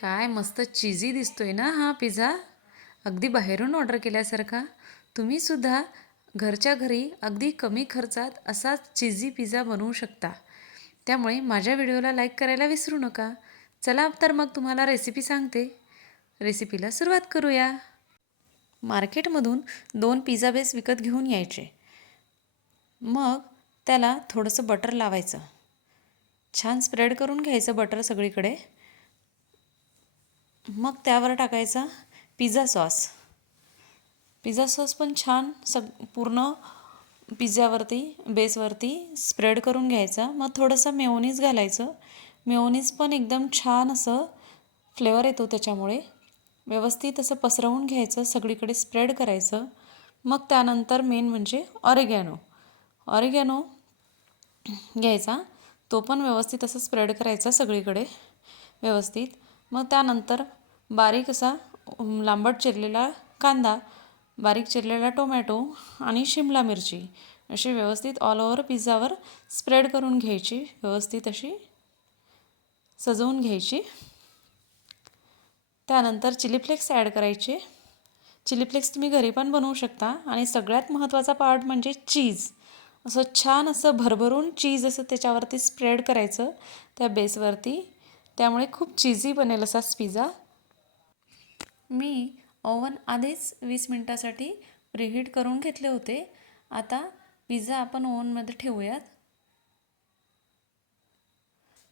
काय मस्त चीजी दिसतोय ना हा पिझ्झा. अगदी बाहेरून ऑर्डर केल्यासारखा. तुम्ही सुद्धा घरच्या घरी अगदी कमी खर्चात असा चीजी पिझ्झा बनवू शकता. त्यामुळे माझ्या व्हिडिओला लाईक करायला विसरू नका. चला तर मग तुम्हाला रेसिपी सांगते. रेसिपीला सुरुवात करूया. मार्केटमधून 2 पिझ्झा बेस विकत घेऊन यायचे. मग त्याला थोडंसं बटर लावायचं. छान स्प्रेड करून घ्यायचं बटर सगळीकडे. मग त्यावर टाकायचा पिझ्झा सॉस. पिझ्झा सॉस पण छान पूर्ण पिझ्झावरती बेसवरती स्प्रेड करून घ्यायचा. मग थोडंसं मेयोनीज घालायचं. मेयोनीज पण एकदम छान असं फ्लेवर येतो त्याच्यामुळे. व्यवस्थित असं पसरवून घ्यायचं, सगळीकडे स्प्रेड करायचं. मग त्यानंतर मेन म्हणजे ऑरिगॅनो घ्यायचा. तो पण व्यवस्थित असं स्प्रेड करायचा सगळीकडे व्यवस्थित. मग त्यानंतर बारीक असा लांबट चिरलेला कांदा, बारीक चिरलेला टोमॅटो आणि शिमला मिरची अशी व्यवस्थित ऑल ओव्हर पिझ्झावर स्प्रेड करून घ्यायची. व्यवस्थित अशी सजवून घ्यायची. त्यानंतर चिली फ्लेक्स ॲड करायचे. चिली फ्लेक्स तुम्ही घरी पण बनवू शकता. आणि सगळ्यात महत्त्वाचा पार्ट म्हणजे चीज. असं छान असं भरभरून चीज असं त्याच्यावरती स्प्रेड करायचं त्या बेसवरती. त्यामुळे खूप चीजी बनेल असाच पिझ्झा. मी ओव्हन आधीच 20 मिनटासाठी प्रीहीट करून घेतले होते. आता पिझ्झा आपण ओव्हनमध्ये ठेवूयात.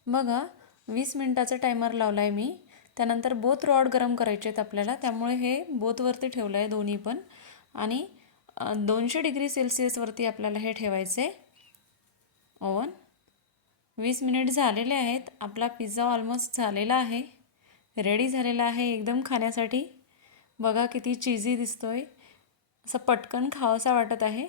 बघा 20 मिनटाचा टायमर लावला आहे मी. त्यानंतर बोथ रॉड गरम करायचे आहेत आपल्याला. त्यामुळे हे बोथवरती ठेवलं आहे दोन्ही पण. आणि 200 डिग्री सेल्सिअसवरती आपल्याला हे ठेवायचं आहे ओव्हन. 20 मिनिट झालेले आहेत. आपला पिझ्झा ऑलमोस्ट झालेला आहे. रेडी झालेला आहे एकदम खाण्यासाठी. बघा किती चीजी दिसतोय. असं पटकन खावंसा वाटत आहे.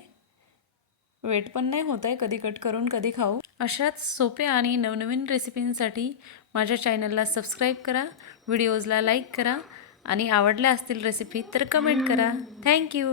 वेट पण नाही होत आहे कधी कट करून कधी खाऊ. अशाच सोप्या आणि नवनवीन रेसिपींसाठी माझ्या चॅनलला सबस्क्राईब करा, व्हिडिओजला लाईक करा आणि आवडल्या असतील रेसिपी तर कमेंट करा. थँक्यू.